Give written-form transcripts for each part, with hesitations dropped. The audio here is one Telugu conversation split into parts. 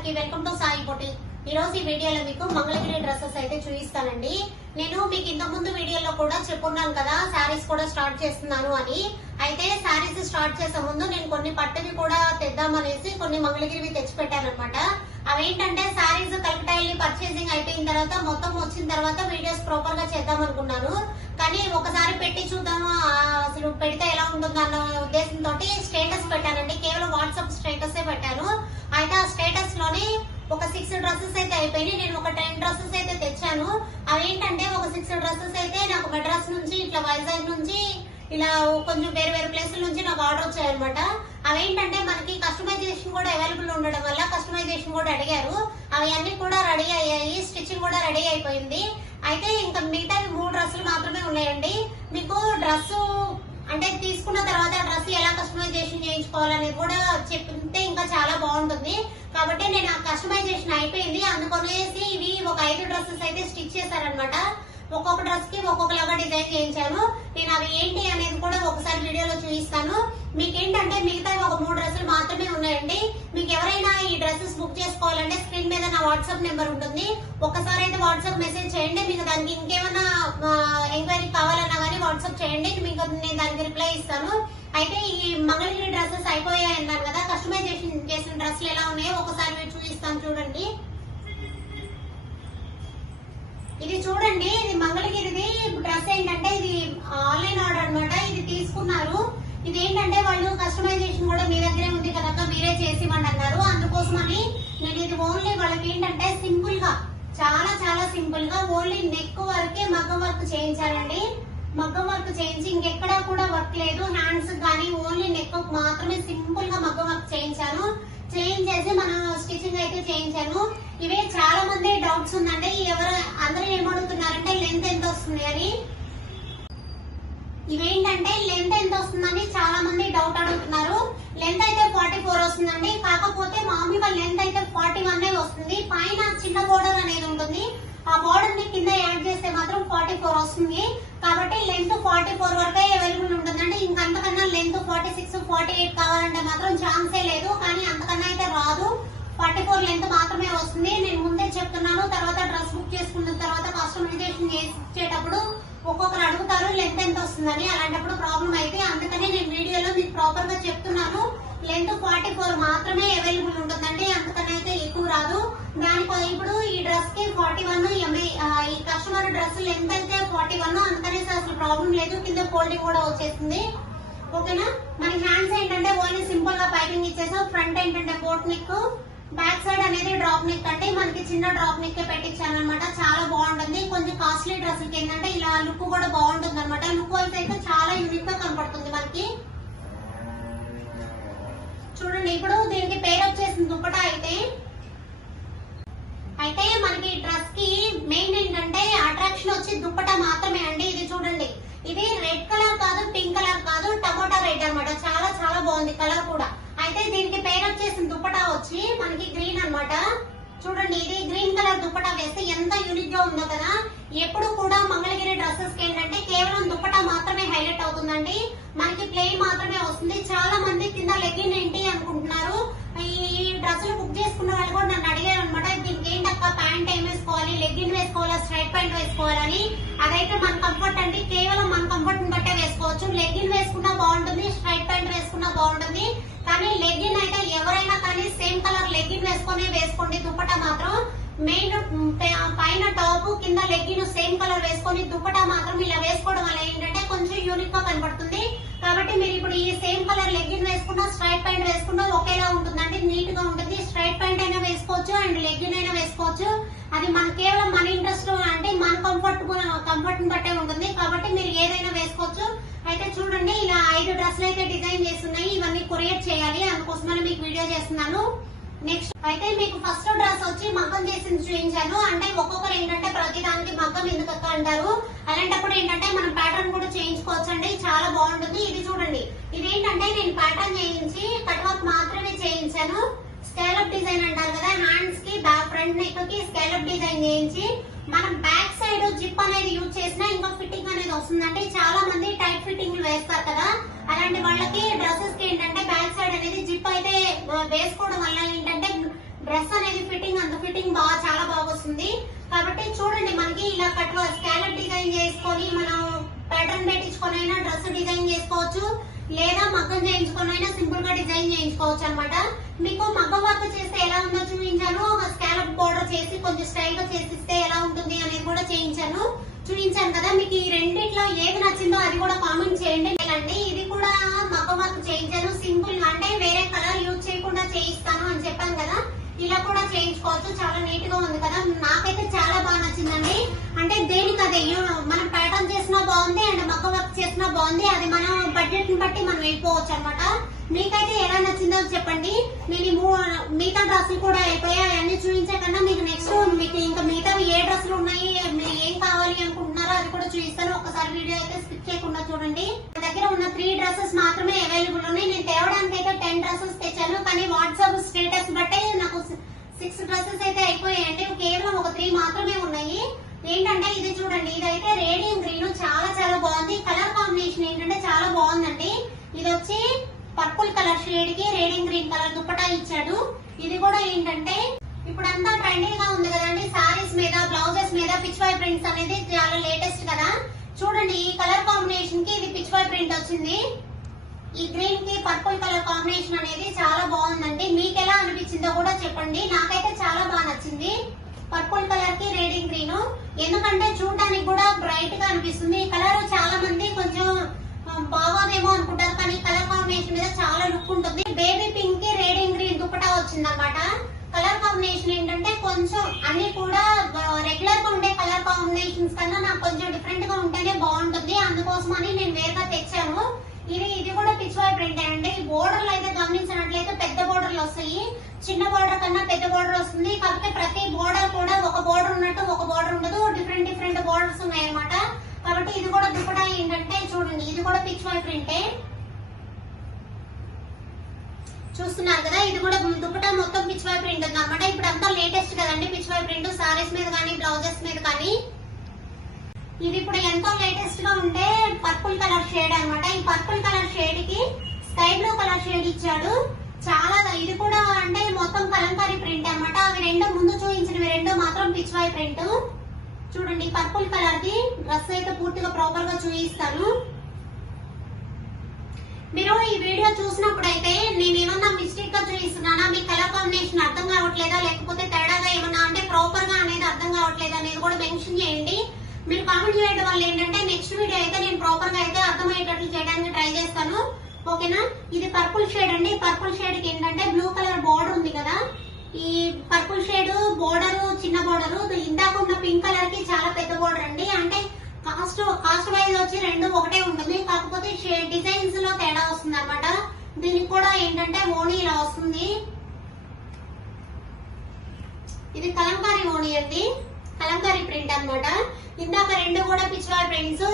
అందరికి వెల్కమ్ టు సాయి బొటిక్. ఈ రోజు ఈ వీడియోలో మీకు మంగళగిరి డ్రెస్సెస్ అయితే చూపిస్తానండి. నేను మీకు ఇంత ముందు వీడియోలో కూడా చెప్పున్నాను కదా శారీస్ కూడా స్టార్ట్ చేస్తున్నాను అని. అయితే శారీస్ స్టార్ట్ చేసే ముందు నేను కొన్ని పట్టువి కూడా తెద్దామనేసి కొన్ని మంగళగిరివి తెచ్చి పెట్టాను అనమాట. అవేంటంటే శారీస్ కలెక్ట్ పర్చేసింగ్ అయిపోయిన తర్వాత మొత్తం వచ్చిన తర్వాత వీడియోస్ ప్రాపర్ గా చేద్దాం అనుకున్నాను. కానీ ఒకసారి పెట్టి చూద్దాము అసలు పెడితే ఎలా ఉంటుందో అన్న ఉద్దేశంతో స్టేటస్ పెట్టానండి. కేవలం వాట్సాప్ స్టేటస్ పెట్టాను. అయితే ఆ స్టేటస్ లోని ఒక 6 డ్రెస్సెస్ అయితే అయిపోయినాయి. నేను ఒక 10 డ్రెస్సెస్ అయితే తెచ్చాను. అవేంటంటే ఒక 6 డ్రెస్సెస్ అయితే నాకు మెడ్రాస్ నుంచి ఇట్లా వైజాగ్ నుంచి ఇలా కొంచెం వేరే వేరే ప్లేసుల నుంచి నాకు ఆర్డర్ వచ్చాయన్నమాట. అవేంటంటే మనకి కస్టమైజేషన్ కూడా అవైలబుల్ ఉండడం వల్ల కస్టమైజేషన్ కూడా అడిగారు. అవి అన్ని కూడా రెడీ అయ్యాయి, స్టిచ్చింగ్ కూడా రెడీ అయిపోయింది. అయితే ఇంకా మిగతా 3 డ్రెస్సులు మాత్రమే ఉన్నాయండి. మీకు డ్రెస్ అంటే తీసుకున్న తర్వాత డ్రెస్ ఎలా కస్టమైజేషన్ చేయించుకోవాలనేది కూడా చెప్తే ఇంకా చాలా బాగుంటుంది. కాబట్టి నేను ఆ కస్టమైజేషన్ అయిపోయింది. అందుకనేసి ఇవి ఒక 5 డ్రెస్సెస్ అయితే స్టిచ్ చేశారనమాట. ఒక్కొక్క డ్రెస్ కి ఒక్కొక్కలాగా డిజైన్ చేయించాను. నేను అవి ఏంటి అనేది కూడా ఒకసారి వీడియోలో చూపిస్తాను. మీకేంటంటే మిగతా ఒక 3 డ్రెస్సులు మాత్రమే ఉన్నాయండి. మీకు ఎవరైనా ఈ డ్రెస్సెస్ బుక్ చేసుకోవాలంటే స్క్రీన్ మీద నా వాట్సాప్ నెంబర్ ఉంటుంది. ఒకసారి అయితే వాట్సాప్ మెసేజ్ చేయండి. మీకు దానికి ఇంకేమైనా ఎంక్వైరీ కావాలన్నా కానీ వాట్సాప్ చేయండి. మీకు నేను దానికి రిప్లై ఇస్తాను. అయితే ఈ మంగళగిరి డ్రెస్సెస్ అయిపోయాయి అన్నారు కదా, కస్టమైజేషన్ చేసిన డ్రెస్సులు ఎలా ఉన్నాయో ఒకసారి చూపిస్తాను చూడండి. ఇది చూడండి, ఇది మంగళగిరిది డ్రెస్. ఏంటంటే ఇది ఆన్లైన్ ఆర్డర్ అనమాట. ఇది తీసుకున్నారు. ఇది ఏంటంటే వాళ్ళు కస్టమైజేషన్ కూడా మీ దగ్గరే ఉంది కనుక మీరే చేసి ఇవ్వండి అన్నారు. అందుకోసమని నేను ఇది ఓన్లీ వాళ్ళకి ఏంటంటే సింపుల్ గా చాలా చాలా సింపుల్ గా ఓన్లీ నెక్ వరకే మగ్గం వర్క్ చేయించానండి. మగ్గం వర్క్ చేయించి ఇంకెక్కడా కూడా వర్క్ లేదు. హ్యాండ్స్ కానీ ఓన్లీ నెక్ మాత్రమే సింపుల్ గా మగ్గం వర్క్ చేయించాను. చేయించేసి మనం స్టిచ్చింగ్ అయితే చేయించాను. ఇవే చాలా మంది డౌట్స్ ఉందండి. అందరూ ఏమడుగుతున్నారంటే లెంత్ ఎంత వస్తుంది అని. ఇవేంటంటే లెంత్ ఎంత వస్తుందని చాలా మంది డౌట్ అడుగుతున్నారు. లెంత్ అయితే 44 వస్తుందండి. కాకపోతే మామూలుగా లెంత్ అయితే 41 వస్తుంది. పైన చిన్న బోర్డర్ అనేది ఉంటుంది. ఆ బోర్డర్ ని కింద యాడ్ చేస్తే మాత్రం 44 వస్తుంది. కాబట్టి లెంత్ 44 వరకే అవైలబుల్ ఉంటుందండి. ఇంకంతకన్నా లెంత్ 46, 48 కావాలంటే మాత్రం ఛాన్సే లేదు. కానీ అంతకన్నా అయితే రాదు. 44 లెంత్ మాత్రమే వస్తుంది. నేను ముందే చెప్తున్నాను. తర్వాత డ్రెస్ బుక్ చేసుకున్న తర్వాత కస్టమైజేషన్ చేసేటప్పుడు ఒక్కొక్కరు అడుగుతారు లెంత్ ఎంత వస్తుందని. అలాంటప్పుడు ప్రాబ్లం అయితే అందుకనే నేను వీడియోలో మీకు ప్రాపర్ గా చెప్తున్నాను. లెంత్ 44 మాత్రమే అవైలబుల్ ఉంటుందండి. అందుకని అయితే ఎక్కువ రాదు. దానిపై ఇప్పుడు ఈ డ్రెస్ కి 41 ఈ కస్టమర్ డ్రెస్ లెంత్ అయితే 41. అందుకనేసి అసలు ప్రాబ్లం లేదు. కింద ఫోల్డింగ్ కూడా వచ్చేసింది. ఓకేనా. మన హ్యాండ్స్ ఏంటంటే ఓన్లీ సింపుల్ గా పైపింగ్ ఇచ్చేసాం. ఫ్రంట్ ఏంటంటే బోట్ నెక్, బ్యాక్ సైడ్ అనేది డ్రాప్ నెక్. అంటే మనకి చిన్న డ్రాప్ నెక్ పెట్టించాను అనమాట. చాలా బాగుంటుంది. కొంచెం కాస్ట్లీ డ్రెస్లకి ఏంటంటే ఇలా లుక్ కూడా బాగుంటుంది అనమాట. లుక్ వైజ్ అయితే చాలా యూనిక్ గా కనపడుతుంది మనకి. చూడండి, ఇప్పుడు దీనికి పేరు వచ్చేసింది దుపట్టా. అయితే మనకి డ్రెస్ కి మెయిన్ ఏంటంటే అట్రాక్షన్ వచ్చి దుపట్టా మాత్రమే అండి. ఇది చూడండి, ఇది రెడ్ కలర్ కాదు, పింక్ కలర్ కాదు, టమోటా రెడ్ అనమాట. చాలా చాలా బాగుంది కలర్ కూడా. అయితే దీనికి పేరు వచ్చేసింది దుపట్టా వచ్చి మనకి గ్రీన్ అనమాట. చూడండి, ఇది గ్రీన్ కలర్ దుపట్టా వేస్తే ఎంత యూనిక్ గా ఉందో కదా. ఎప్పుడు కూడా మంగళగిరి డ్రెస్సెస్ కి ఏంటంటే కేవలం దుపట్టా మాత్రమే హైలైట్ అవుతుందండి. మనకి ప్లెయిన్ మాత్రమే వస్తుంది. చాలా మంది కింద లెగ్గిన్ ఏంటి అనుకుంటున్నారు. ఈ డ్రెస్సులు బుక్ చేసుకున్న వాళ్ళు కూడా నన్ను అడిగారు అనమాట. దీనికి ఏంటక్క ప్యాంట్ ఏం వేసుకోవాలి, లెగ్గిన్ వేసుకోవాలా, స్ట్రైట్ ప్యాంట్ వేసుకోవాలని. అదైతే మన కంఫర్ట్ అండి. కేవలం మన కంఫర్ట్ ని బట్టే వేసుకోవచ్చు. లెగ్గిన్ వేసుకున్నా బాగుంటుంది, స్ట్రైట్ ప్యాంట్ వేసుకున్నా బాగుంటుంది. కానీ లెగ్గిన్ అయితే ఎవరైనా కానీ సేమ్ కలర్ లెగ్గిన్ వేసుకోండి. దుపట్టా మాత్రం మెయిన్ పైన టాప్ కింద లెగ్గిన్ సేమ్ కలర్ వేసుకొని దుపట్టా మాత్రం ఇలా వేసుకోవడం వల్ల ఏంటంటే కొంచెం యూనిక్ గా కనపడుతుంది. కాబట్టి మీరు ఇప్పుడు ఈ సేమ్ కలర్ లెగ్గిన్ వేసుకున్నా స్ట్రైట్ ప్యాంట్ వేసుకున్నా ఒకేలా ఉంటుందండి. నీట్ గా ఉంటుంది. స్ట్రైట్ ప్యాంట్ అయినా వేసుకోవచ్చు అండ్ లెగ్గిన్ అయినా వేసుకోవచ్చు. అది మన కేవలం మన ఇంట్రెస్ట్ అంటే మన కంఫర్ట్ ని బట్టే ఉంటుంది. కాబట్టి మీరు ఏదైనా వేసుకోవచ్చు. అయితే చూడండి, ఇలా 5 డ్రెస్సులు అయితే డిజైన్ చేస్తున్నాయి. ఇవన్నీ కొరియర్ చేయాలి. అందుకోసమని మీకు వీడియో చేస్తున్నాను. నెక్స్ట్ అయితే మీకు ఫస్ట్ డ్రెస్ వచ్చి మగ్గం చేసింది చూపించాను. అంటే ఒక్కొక్కరు ఏంటంటే ప్రతి దానికి మగ్గం ఎందుకు అంటారు. అలాంటప్పుడు ఏంటంటే మనం ప్యాటర్న్ కూడా చేయించుకోవచ్చు అండి. చాలా బాగుంటుంది. ఇది చూడండి, ఇదేంటంటే నేను ప్యాటర్న్ చేయించి కట్ వర్క్ మాత్రమే చేయించాను. స్కాలప్ డిజైన్ అంటారు కదా, హ్యాండ్స్ కి ఫ్రంట్ నెక్ కి స్కాలప్ డిజైన్ చేయించి మనం బ్యాక్ సైడ్ జిప్ అనేది యూజ్ చేసినా ఇంకా ఫిట్టింగ్ అనేది వస్తుందంటే చాలా మంది టైట్ ఫిట్టింగ్ వేస్తారు కదా. అలాంటి వాళ్ళకి డ్రెస్సెస్ కి ఏంటంటే బ్యాక్ సైడ్ అనేది జిప్ అయితే వేసుకోవడం వల్ల ఏంటంటే డ్రెస్ అనేది ఫిట్టింగ్ అంత ఫిట్టింగ్ బాగా చాలా బాగా వస్తుంది. కాబట్టి చూడండి మనకి ఇలా కట్ స్కాలప్ డిజైన్ చేసుకొని మనం ప్యాటర్న్ పెట్టించుకొని అయినా డ్రెస్ డిజైన్ చేసుకోవచ్చు, లేదా మగ్గం చేయించుకొని అయినా సింపుల్ గా డిజైన్ చేయించుకోవచ్చు అనమాట. మీకు మగ్గం వర్క్ చేస్తే ఎలా ఉందో చూపించాను, స్కాలప్ బోర్డర్ చేసి కొంచెం స్టైల్ గా చేసిస్తే ఎలా ఉంటుంది అనేది కూడా చూపించాను కదా. మీకు ఈ రెండిట్లో ఏది నచ్చిందో అది కూడా కామెంట్ చేయండి. ఇది కూడా మగ్గం వర్క్ చేయించాను సింపుల్ గా, అంటే వేరే కలర్ యూజ్ చేయకుండా చేయిస్తాను అని చెప్పాను కదా, ఇలా కూడా చేయించుకోవచ్చు. చాలా నీట్ గా ఉంది కదా, నాకైతే చాలా బాగా నచ్చిందండి. అంటే దేనికి అదే మనం ప్యాటర్న్ చేసినా బాగుంది అండ్ మగ్గం వర్క్ చేసినా బాగుంది, అది మన బడ్జెట్ ని బట్టి మనం వెళ్ళిపోవచ్చు అనమాట. మీకైతే ఎలా నచ్చిందో చెప్పండి. నేను మిగతా డ్రెస్సులు కూడా అయిపోయాయి, అన్ని చూపించే కన్నా మీకు నెక్స్ట్ మీకు ఇంకా మిగతా ఏ డ్రెస్సులు ఉన్నాయి, ఏం కావాలి అనుకుంటున్నారో అది కూడా చూపిస్తాను. ఒకసారి వీడియో అయితే స్కిప్ చేయకుండా చూడండి. నా దగ్గర ఉన్న 3 డ్రెస్సెస్ మాత్రమే అవైలబుల్ ఉన్నాయి. నేను తేవడానికి అయితే 10 డ్రెస్సెస్ తెచ్చాను, కానీ వాట్సాప్ స్టేటస్ బట్టే నాకు 6 డ్రెస్సెస్ అయితే అయిపోయాయండి. కేవలం ఒక 3 మాత్రమే ఉన్నాయి. ఏంటంటే ఇది చూడండి, ఇదైతే రేడియం గ్రీన్ చాలా చాలా బాగుంది. కలర్ కాంబినేషన్ ఏంటంటే చాలా బాగుందండి. ఇది వచ్చి పర్పుల్ కలర్ షేడ్ కి రేడియం గ్రీన్ కలర్ దుప్పటా ఇచ్చాడు. ఇది కూడా ఏంటంటే ఇప్పుడంతా ట్రెండింగ్ గా ఉంది కదండి, సారీస్ మీద బ్లౌజెస్ మీద పిచ్ వై ప్రింట్స్ అనేది చాలా లేటెస్ట్ కదా. చూడండి ఈ కలర్ కాంబినేషన్ కి ఇది పిచ్ వై ప్రింట్ వచ్చింది. ఈ గ్రీన్ కి పర్పుల్ కలర్ కాంబినేషన్ అనేది చాలా బాగుందండి. మీకు ఎలా అనిపించిందో కూడా చెప్పండి. నాకైతే చాలా బాగా నచ్చింది పర్పుల్ కలర్ కి రేడియం గ్రీన్, ఎందుకంటే చూడడానికి కూడా బ్రైట్ గా అనిపిస్తుంది. ఈ కలర్ చాలా మంది కొంచెం బాగోదేమో అనుకుంటారు, కానీ కలర్ కాంబినేషన్ మీద చాలా లుక్ ఉంటుంది. బేబీ పింక్ కి రేడియం గ్రీన్ దుప్పటా వచ్చింది అనమాట. కలర్ కాంబినేషన్ ఏంటంటే కొంచెం అన్ని కూడా రెగ్యులర్ గా ఉండే కలర్ కాంబినేషన్స్ కన్నా నాకు కొంచెం డిఫరెంట్ గా ఉంటేనే బాగుంటుంది, అందుకోసమని నేను వేరుగా తెచ్చాను. ఇది కూడా పిచ్ వై ప్రింట్ అండి. ఈ బోర్డర్లు అయితే గమనించినట్లయితే పెద్ద బోర్డర్లు వస్తాయి, చిన్న బోర్డర్ కన్నా పెద్ద బోర్డర్ వస్తుంది. కాకపోతే ప్రతి బోర్డర్ కూడా ఒక బోర్డర్ ఉన్నట్టు ఒక బోర్డర్ ఉండదు, డిఫరెంట్ డిఫరెంట్ బోర్డర్స్ ఉన్నాయి అనమాట. కాబట్టి ఇది కూడా దుప్పటా ఏంటంటే చూడండి, ఇది కూడా పిచ్ వై ప్రింటే చూస్తున్నారు కదా. ఇది కూడా దుప్పటా మొత్తం పిచ్ వై ప్రింట్ ఉంది అనమాట. ఇప్పుడు అంతా లేటెస్ట్ కదండి పిచ్ వై ప్రింట్, సారీస్ మీద కానీ బ్లౌజెస్ మీద కానీ. ఇది ఇప్పుడు ఎంతో లేటెస్ట్ గా ఉంటే పర్పుల్ కలర్ షేడ్ అనమాట. ఈ పర్పుల్ కలర్ షేడ్ కి స్కై బ్లూ కలర్ షేడ్ ఇచ్చాడు. చాలా ఇది కూడా అంటే మొత్తం కలంకారీ ప్రింట్ అనమాట. అవి రెండు ముందు చూపించినవి రెండు మాత్రం పిచ్ వై ప్రింట్. చూడండి పర్పుల్ కలర్ ది డ్రెస్ అయితే పూర్తిగా ప్రాపర్ గా చూపిస్తాను. మీరు ఈ వీడియో చూసినప్పుడు అయితే నేను ఏమన్నా మిస్టేక్ గా చూపిస్తున్నానా, మీ కలర్ కాంబినేషన్ అర్థం కావట్లేదా, లేకపోతే తేడాగా ఏమన్నా అంటే ప్రాపర్ గా అనేది అర్థం కావట్లేదా అనేది కూడా మెన్షన్ చేయండి. మీరు కామెంట్ చేయడం వల్ల ఏంటంటే నెక్స్ట్ వీడియో అయితే నేను ప్రాపర్ గా అయితే అర్థమయ్యేటట్లు చేయడానికి ట్రై చేస్తాను. ఓకేనా. ఇది పర్పుల్ షేడ్ అండి. పర్పుల్ షేడ్ కి ఏంటంటే బ్లూ కలర్ బోర్డర్ ఉంది కదా, ఈ పర్పుల్ షేడ్ బోర్డర్ చిన్న బోర్డర్, ఇందాక ఉన్న పింక్ కలర్ కి చాలా పెద్ద బోర్డర్ అండి. అంటే కాస్ట్ వైజ్ వచ్చి రెండు ఒకటే ఉంటుంది, కాకపోతే డిజైన్స్ లో తేడా వస్తుంది అనమాట. దీనికి కూడా ఏంటంటే ఓణి ఇలా వస్తుంది. ఇది కలంకారీ ఓణి అండి, కలంకారీ ప్రింట్ అనమాట. ఇందాక రెండు కూడా పిచ్ వై ప్రింట్స్.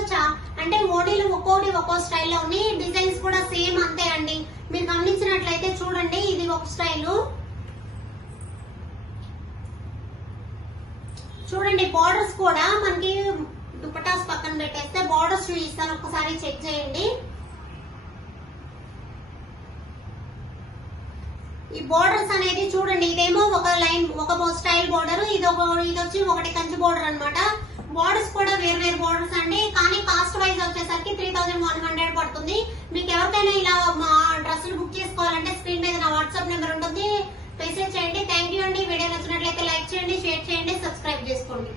అంటే ఓణీలు ఒక్కోటి ఒక్కో స్టైల్లో ఉన్నాయి, డిజైన్స్ కూడా సేమ్ అంతే అండి. మీరు గమనించినట్లయితే చూడండి, ఇది ఒక స్టైల్. చూడండి బోర్డర్స్ కూడా మనకి దుపటాస్ పక్కన పెట్టేస్తే బోర్డర్స్ చూపిస్తాను, ఒకసారి చెక్ చేయండి. ఈ బోర్డర్స్ అనేది చూడండి, ఇదేమో ఒక లైన్ ఒక స్టైల్ బోర్డర్, ఇది వచ్చి ఒకటి కంచి బోర్డర్ అనమాట. బోర్డర్స్ కూడా వేరు వేరు బోర్డర్స్ అండి, కానీ కాస్ట్ వైజ్ వచ్చేసరికి 3100 పడుతుంది. మీకు ఎవరికైనా ఇలా మా డ్రెస్సులు బుక్ చేసుకోవాలంటే స్క్రీన్ మీద నా వాట్సాప్ నెంబర్ ఉంటుంది, మెసేజ్ చేయండి. థ్యాంక్ యూ అండి. వీడియో నచ్చినట్లయితే లైక్ చేయండి, షేర్ చేయండి, సబ్స్క్రైబ్ చేసుకోండి.